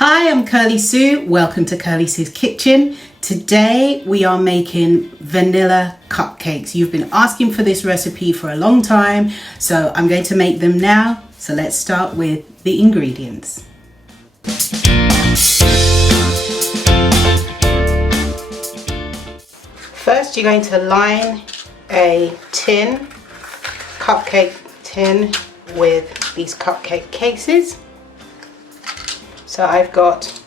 Hi, I'm Curly Sue. Welcome to Curly Sue's Kitchen. Today we are making vanilla cupcakes. You've been asking for this recipe for a long time, so I'm going to make them now. So let's start with the ingredients. First, you're going to line a cupcake tin with these cupcake cases. So I've got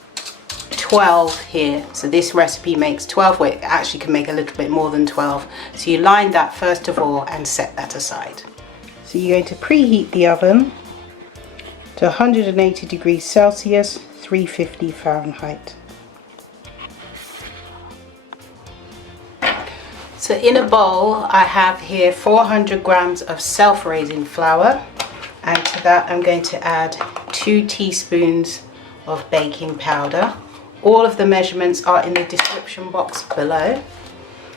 12 here. So this recipe makes 12. Well, it actually can make a little bit more than 12. So you line that first of all and set that aside. So you're going to preheat the oven to 180 degrees Celsius, 350 Fahrenheit. So in a bowl I have here 400 grams of self-raising flour, and to that I'm going to add 2 teaspoons of baking powder. All of the measurements are in the description box below,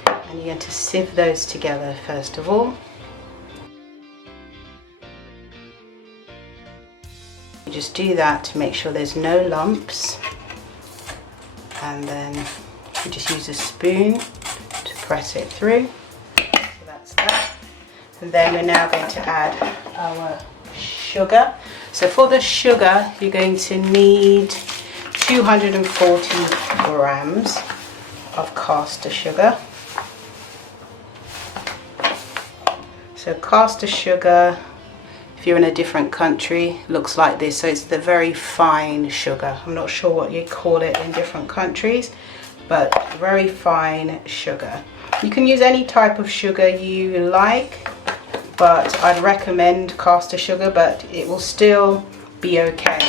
and you're going to sieve those together first of all. You just do that to make sure there's no lumps, and then you just use a spoon to press it through. So that's that. And then we're now going to add our sugar. So for the sugar, you're going to need 240 grams of caster sugar. So caster sugar, if you're in a different country, looks like this. So it's the very fine sugar. I'm not sure what you call it in different countries, but very fine sugar. You can use any type of sugar you like, but I'd recommend caster sugar, but it will still be okay.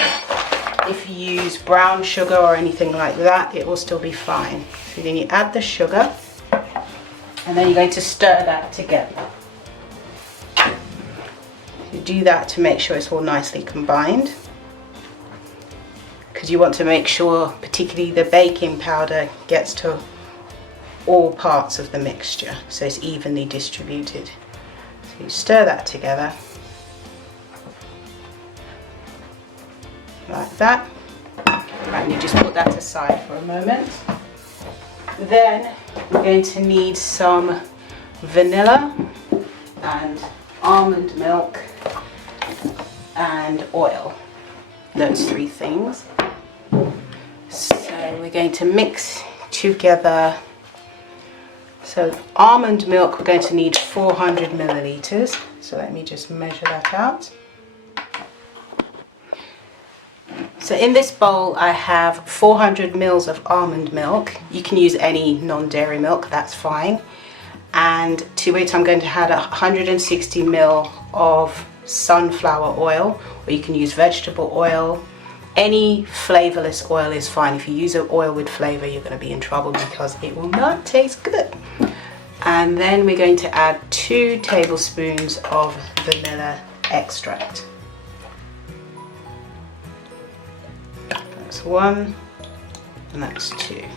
If you use brown sugar or anything like that, it will still be fine. So then you add the sugar, and then you're going to stir that together. You do that to make sure it's all nicely combined, because you want to make sure particularly the baking powder gets to all parts of the mixture, so it's evenly distributed. So you stir that together like that, and you just put that aside for a moment. Then we're going to need some vanilla and almond milk and oil, those three things. So we're going to mix together. So almond milk, we're going to need 400 milliliters. So let me just measure that out. So in this bowl I have 400 mils of almond milk. You can use any non-dairy milk, that's fine. And to it I'm going to add 160 ml of sunflower oil, or you can use vegetable oil. Any flavorless oil is fine. If you use an oil with flavor, you're going to be in trouble because it will not taste good. And then we're going to add 2 tablespoons of vanilla extract. That's 1, and that's 2. There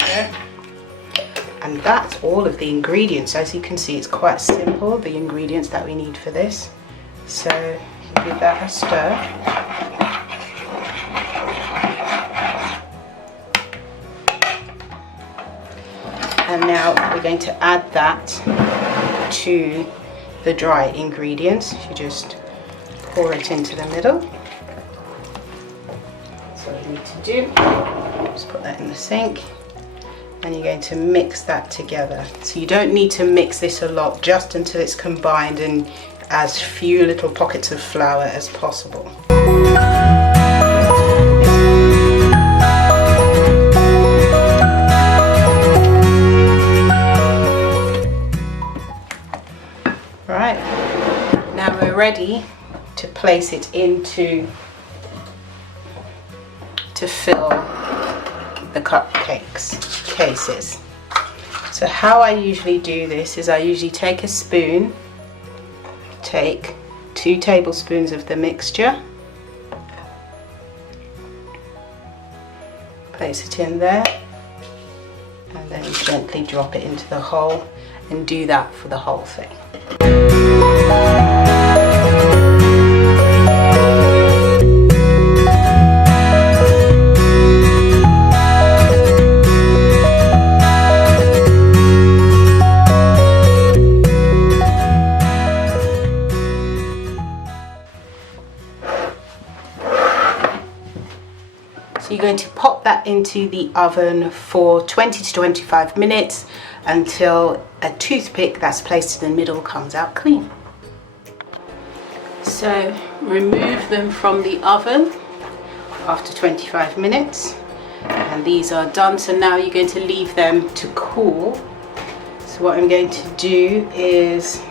we go. And that's all of the ingredients. As you can see, it's quite simple, the ingredients that we need for this. So give that a stir. And now we're going to add that to the dry ingredients. You just pour it into the middle. That's what you need to do. Just put that in the sink, and you're going to mix that together. So you don't need to mix this a lot, just until it's combined in as few little pockets of flour as possible. Right, now we're ready to place it into, to fill the cupcakes cases. So how I usually do this is I usually take a spoon, take 2 tablespoons of the mixture, place it in there, and then gently drop it into the hole, and do that for the whole thing. So you're going to pop that into the oven for 20 to 25 minutes until a toothpick that's placed in the middle comes out clean. So remove them from the oven after 25 minutes, and these are done. So now you're going to leave them to cool. So what I'm going to do is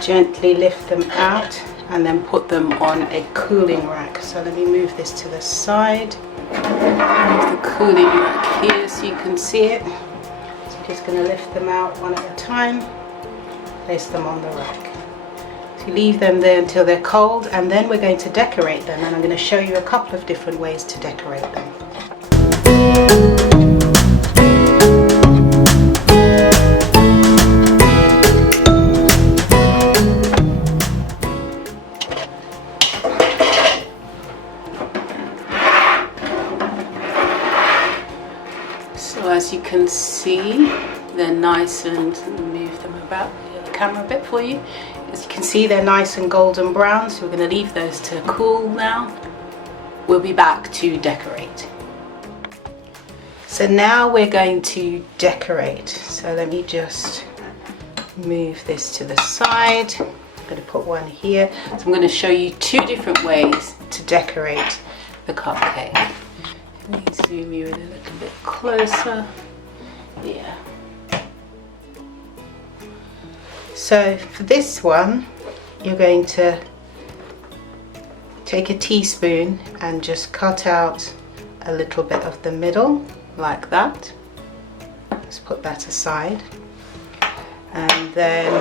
gently lift them out and then put them on a cooling rack. So let me move this to the side. Move the cooling rack here so you can see it. So I'm just going to lift them out one at a time, place them on the rack. So you leave them there until they're cold, and then we're going to decorate them, and I'm going to show you a couple of different ways to decorate them. So as you can see, they're nice, and move them about the camera a bit for you. As you can see, they're nice and golden brown, so we're going to leave those to cool now. We'll be back to decorate. So now we're going to decorate. So let me just move this to the side. I'm going to put one here. So I'm going to show you two different ways to decorate the cupcake. Let me zoom you in a little bit closer. Yeah. So for this one, you're going to take a teaspoon and just cut out a little bit of the middle like that. Let's put that aside. And then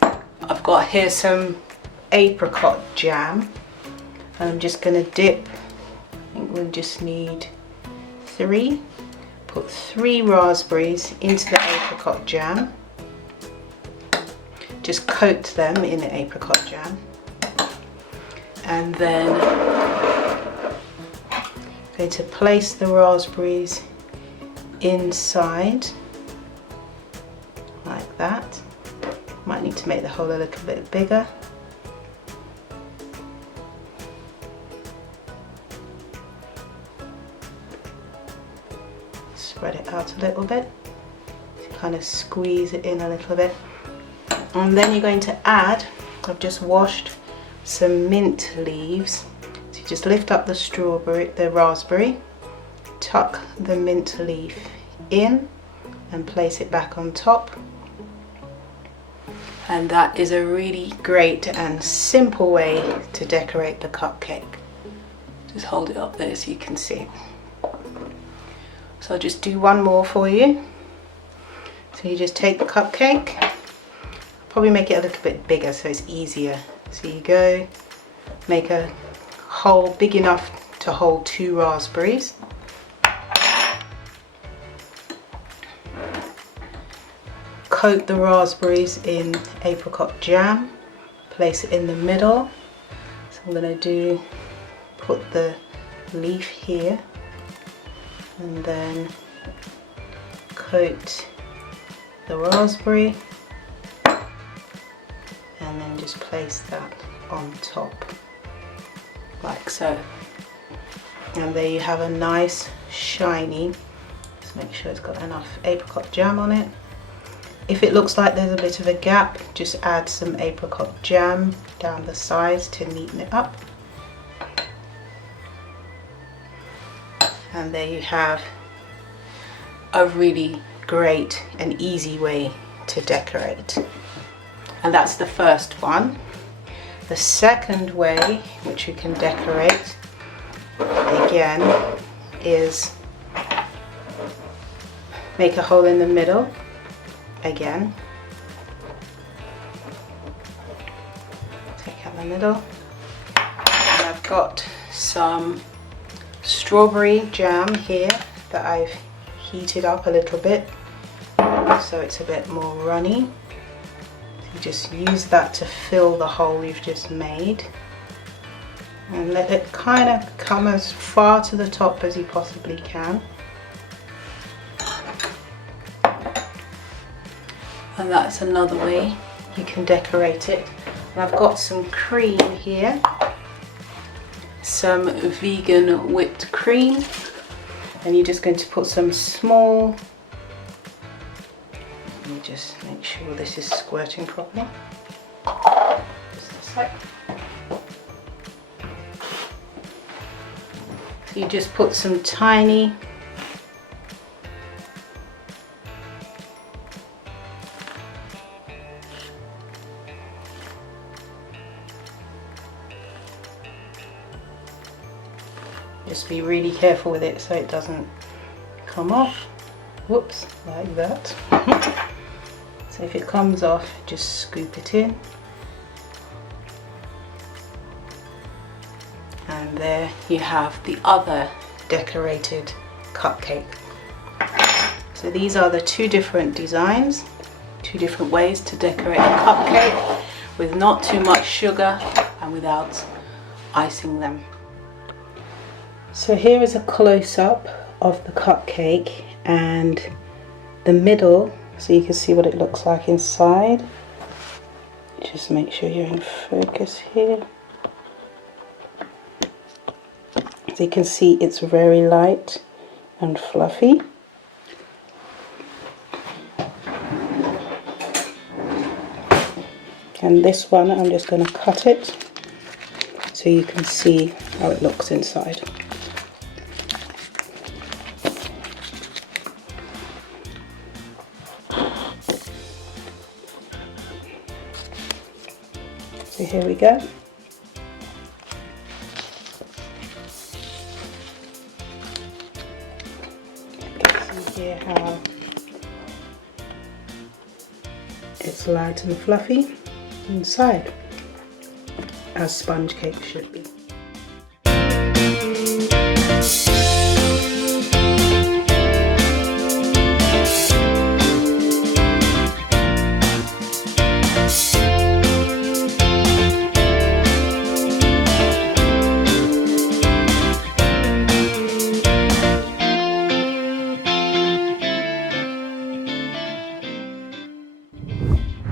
I've got here some apricot jam, and I'm just going to dip, I think we'll just need put 3 raspberries into the apricot jam. Just coat them in the apricot jam, and then I'm going to place the raspberries inside like that. Might need to make the hole a little bit bigger. Spread it out a little bit to kind of squeeze it in a little bit. And then you're going to add, I've just washed some mint leaves. So you just lift up the raspberry, tuck the mint leaf in and place it back on top. And that is a really great and simple way to decorate the cupcake. Just hold it up there so you can see. So I'll just do one more for you. So you just take the cupcake, probably make it a little bit bigger so it's easier. So you go, make a hole big enough to hold 2 raspberries. Coat the raspberries in apricot jam, place it in the middle. So I'm going to put the leaf here, and then coat the raspberry, and then just place that on top like so. And there you have a nice shiny, just make sure it's got enough apricot jam on it. If it looks like there's a bit of a gap, just add some apricot jam down the sides to neaten it up. And there you have a really great and easy way to decorate. And that's the first one. The second way which you can decorate again is make a hole in the middle again. Take out the middle. And I've got some strawberry jam here that I've heated up a little bit so it's a bit more runny. You just use that to fill the hole you've just made, and let it kind of come as far to the top as you possibly can. And that's another way you can decorate it. And I've got some cream here, some vegan whipped cream, and you're just going to put some small, let me just make sure this is squirting properly. Just a sec. So you just put some tiny just be really careful with it so it doesn't come off. Whoops, like that. So if it comes off, just scoop it in. And there you have the other decorated cupcake. So these are the two different designs, two different ways to decorate a cupcake with not too much sugar and without icing them. So here is a close-up of the cupcake and the middle, so you can see what it looks like inside. Just make sure you're in focus here. So you can see it's very light and fluffy. And this one, I'm just going to cut it so you can see how it looks inside. So here we go. You can see here how it's light and fluffy inside, as sponge cake should be.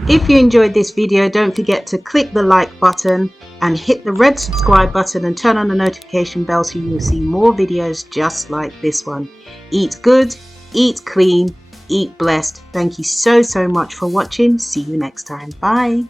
If you enjoyed this video, don't forget to click the like button and hit the red subscribe button and turn on the notification bell so you will see more videos just like this one. Eat good, eat clean, eat blessed. Thank you so much for watching. See you next time. Bye.